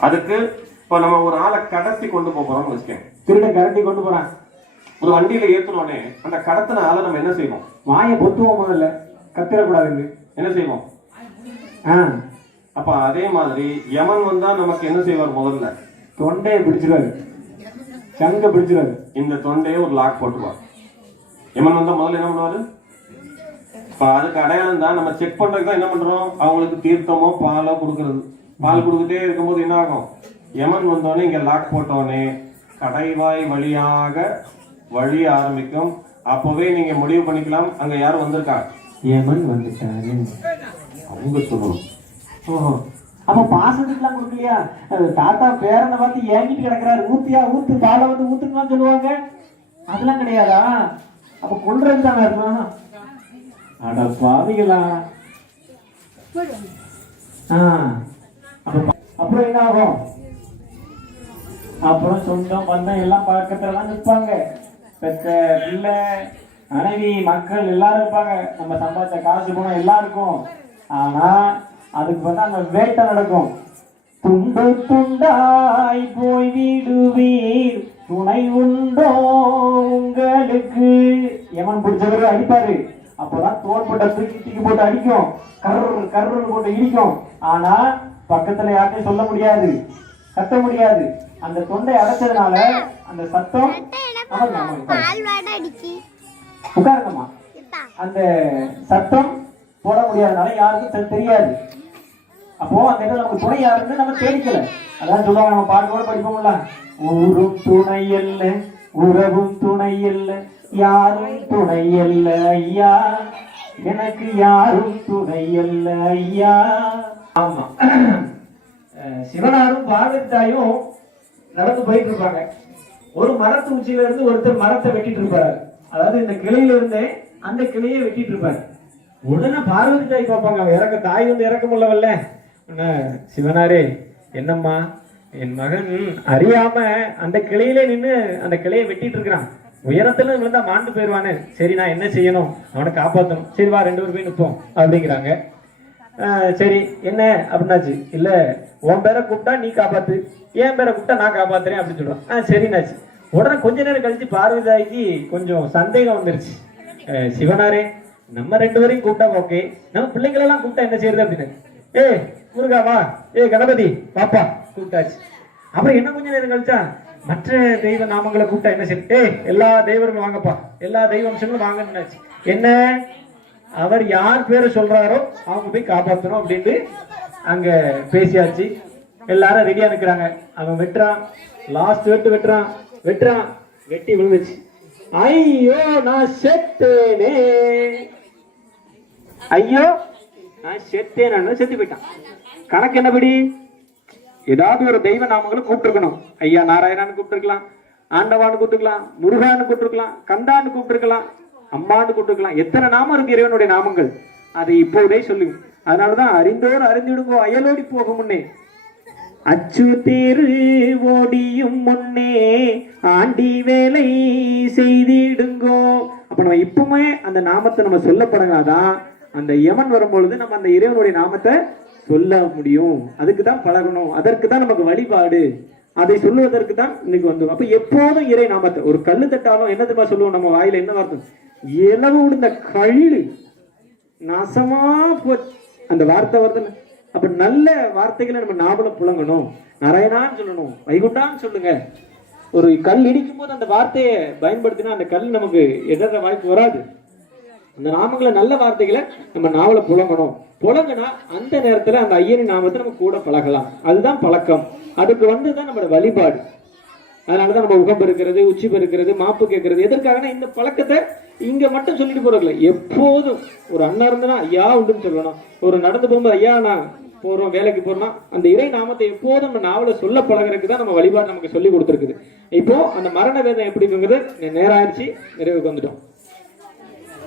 அதுக்கு இப்ப நம்ம ஒரு ஆளை கடத்தி கொண்டு போக போறோம்னு வச்சுக்கோங்க. திருடன் கரண்டி கொண்டு போறான். ஒரு வண்டியில ஏத்துனோடனே அந்த கடத்தின ஆளை நம்ம என்ன செய்வோம்? வாயை பொத்துவோம் முதல்ல கத்திரக்கூடாதுன்னு என்ன செய்வோம்? ஆ. அப்ப அதே மாதிரி யமன் வந்தா நமக்கு என்ன செய்வார் முதல்ல? தொண்டையை பிடிச்சிருவாரு. சங்க பிடிச்சிருவாரு. இந்த தொண்டையை ஒரு லாக் போட்டுருவார் யமன் வந்தா முதல்ல என்ன பண்ணுவாரு? இப்ப அதுக்கு அடையாளம் தான் நம்ம செக் பண்றதுக்கு தான் என்ன பண்றோம்? அவங்களுக்கு தீர்த்தமோ பாலோ கொடுக்கறது. பால் கொடுத்துட்டே இருக்கும்போது என்ன ஆகும் யமன் வந்தோடனே இங்க லாக் போட்டோடனே கடைவாய் வழியாக வழி ஆரம்பிக்கும். அப்பவே நீங்க முடிவு பண்ணிக்கலாம். அங்க யாரும் வந்திருக்காங்க ஏமன் வந்துட்டாரு. அவங்க சொல்லணும் ஓஹோ. அப்ப பாசத்துக்குலாம் கொடுக்கலையா? தாத்தா பேரனை பார்த்து ஏங்கிட்டு கிடக்குறாரு. ஊத்தியா ஊத்து பாலை வந்து ஊத்துக்கலாம் சொல்லுவாங்க. அதெல்லாம் கிடையாதா? அப்ப கொள்றது தானே இருக்கும் அட பாவிகளா. ஆ. அப்ப பா- அப்புறம் என்ன ஆகும்? அப்புறம் சொந்தம் பந்தம் எல்லாம் பழக்கத்துல எல்லாம் நிற்பாங்க. பெத்த பிள்ளை மனைவி மக்கள் எல்லாரும் இருப்பாங்க. நம்ம சம்பாதிச்ச காசு பணம் எல்லாம் இருக்கும். ஆனா அதுக்கு வந்து அங்க வேட்டை நடக்கும். துண்டு துண்டாய் போய் விடுவீர். துணை உண்டோ உங்களுக்கு? எமன் பிடிச்சவர் அடிப்பாரு. அப்பதான் தோற்பட்ட தூக்கி தூக்கி போட்டு அடிக்கும். கர்ரு கர்ரு போட்டு இடிக்கும். ஆனா பக்கத்துல யார்ட்டையும் சொல்ல முடியாது. கத்த முடியாது. அந்த தொண்டை அடைச்சதுனால அந்த சத்தம் உட்காருங்கம்மா. அந்த சத்தம் போட முடியாதனால யாருக்கும் தெரியாது. அப்போ அந்த இடத்துல நமக்கு துணை யாருன்னு நம்ம தேடிக்கல. அதான் சொல்லுவாங்க நம்ம பாட்டு படிப்போம்ல. ஊரும் துணை அல்ல உறவும் துணை அல்ல யாரும் துணை அல்ல ஐயா. எனக்கு யாரும் துணை அல்ல ஐயா. ஆமா. சிவனாரும் பார்வதி தாயும் நடந்து போயிட்டு இருப்பாங்க ஒரு மரத்து உச்சியில இருந்து ஒருத்தர் மரத்தை வெட்டிட்டு இருப்பாரு அதாவது இந்த கிளையில இருந்தே அந்த கிளையை வெட்டிட்டு இருப்பாரு உடனே பார்வதி தாய் பார்ப்பாங்க அவன் இறக்க தாய் வந்து இறக்க முடியல சிவனாரே என்னம்மா என் மகன் அறியாம அந்த கிளையிலே நின்னு அந்த கிளையை வெட்டிட்டு இருக்கிறான் உயரத்துல விழுந்தா மாண்டு போயிடுவானு சரி நான் என்ன செய்யணும்? அவனை காப்பாத்தணும். சரி வா ரெண்டு பேரும் போய் நிற்போம் அப்படிங்கிறாங்க. சரி என்ன அப்படின்னாச்சு இல்ல உன் பேரை கூப்பிட்டா நீ காப்பாத்து என் பேரை கூப்பிட்டா நான் காப்பாத்துறேன் அப்படின்னு சொல்லுவேன். ஆ சரிண்ணாச்சு உடனே கொஞ்ச நேரம் கழிச்சு பார்வதிதாய்க்கு கொஞ்சம் சந்தேகம் வந்துருச்சு. சிவனாரே நம்ம ரெண்டு பேரையும் கூப்பிட்டா ஓகே? நம்ம பிள்ளைங்களெல்லாம் கூப்பிட்டா என்ன செய்யறது அப்படின்னு ஏ முருகா வா. ஏ கணபதி பாப்பா கூப்பிட்டாச்சு. அப்புறம் என்ன கொஞ்ச நேரம் கழிச்சா மற்ற தெய்வ நாமங்களை கூப்பிட்டா என்ன செய்ய ஏ எல்லா தெய்வங்களும் வாங்கப்பா. எல்லா தெய்வ அம்சங்களும் வாங்கன்னாச்சு என்ன? அவர் யார் பேரை சொல்றாரோ அவங்க போய் காப்பாற்றணும் அப்படின்ட்டு அங்க பேசியாச்சு. எல்லாரும் ரெடியா நிக்கிறாங்க. அவன் வெட்டுறான். லாஸ்ட் வெட்டு வெட்டுறான். வெட்டுறான். வெட்டி விழுந்துச்சு. ஐயோ நான் செத்தேனே. ஐயோ நான் செத்தேன். செத்து போயிட்டான். கணக்கு என்னபடி ஏதாவது ஒரு தெய்வ நாமங்களும் கூப்பிட்டுருக்கணும். ஐயா நாராயணான்னு கூப்பிட்டுருக்கலாம். ஆண்டவான்னு கூப்பிட்டுருக்கலாம். முருகான்னு கூப்பிட்டுருக்கலாம். கந்தான்னு கூப்பிட்டுருக்கலாம். அம்மான்னு கொண்டிருக்கலாம் எத்தனை நாமம் இருக்கு இறைவனுடைய நாமங்கள்? அதை இப்போதே சொல்லுங்க அதனாலதான் அறிந்தோர் அறிந்திடுங்கோ அயலோடி போகும் முன்னே. அச்சு தேரு ஓடியும் முன்னே ஆண்டி வேலை செய்திடுங்கோ. அப்ப நம்ம இப்பவுமே அந்த நாமத்தை நம்ம சொல்ல அந்த யமன் வரும்பொழுது நம்ம அந்த இறைவனுடைய நாமத்தை சொல்ல முடியும். அதுக்கு தான் பழகணும். அதற்கு தான் நமக்கு வழிபாடு. அதை சொல்லுவதற்கு தான் இன்னைக்கு வந்தோம். அப்ப எப்போதும் இறை நாமத்தை ஒரு கல்லு தட்டாலும் என்ன தெரியுமா சொல்லுவோம்? நம்ம வாயில என்ன வார்த்தை? இளவு விழுந்த கழிவு நாசமா போ அந்த வார்த்தை வருதுன்னு அப்ப நல்ல வார்த்தைகளை நம்ம நாவல புழங்கணும் நாராயணான்னு சொல்லணும். வைகுண்டான்னு சொல்லுங்க. ஒரு கல் இடிக்கும் போது அந்த வார்த்தையை பயன்படுத்தினா அந்த கல் நமக்கு எதிர வாய்ப்பு வராது. அந்த நாமங்களை நல்ல வார்த்தைகளை நம்ம நாவல புழங்கணும் புழங்கினா அந்த நேரத்துல அந்த ஐயரின் நாமத்தை நம்ம கூட பழகலாம். அதுதான் பழக்கம். அதுக்கு வந்துதான் நம்மளோட வழிபாடு. அதனாலதான் நம்ம உகம் பெருக்கிறது உச்சி பெருக்கிறது மாப்பு கேட்கறது. எதற்காகனா இந்த பழக்கத்தை இங்க மட்டும் சொல்லிட்டு போறதில்ல. எப்போதும் ஒரு அண்ணா இருந்தனா ஐயா உண்டுன்னு சொல்லணும். ஒரு நடந்து போகும்போது ஐயா நான் போறோம் வேலைக்கு போறோம்னா அந்த இறை நாமத்தை எப்போதும் நம்ம நாவல சொல்ல பழகிறதுக்கு தான் நம்ம வழிபாடு நமக்கு சொல்லி கொடுத்துருக்குது. இப்போ அந்த மரண வேதம் எப்படிங்கிறது இருக்குங்கிறது நேரம் நிறைவுக்கு வந்துட்டோம்.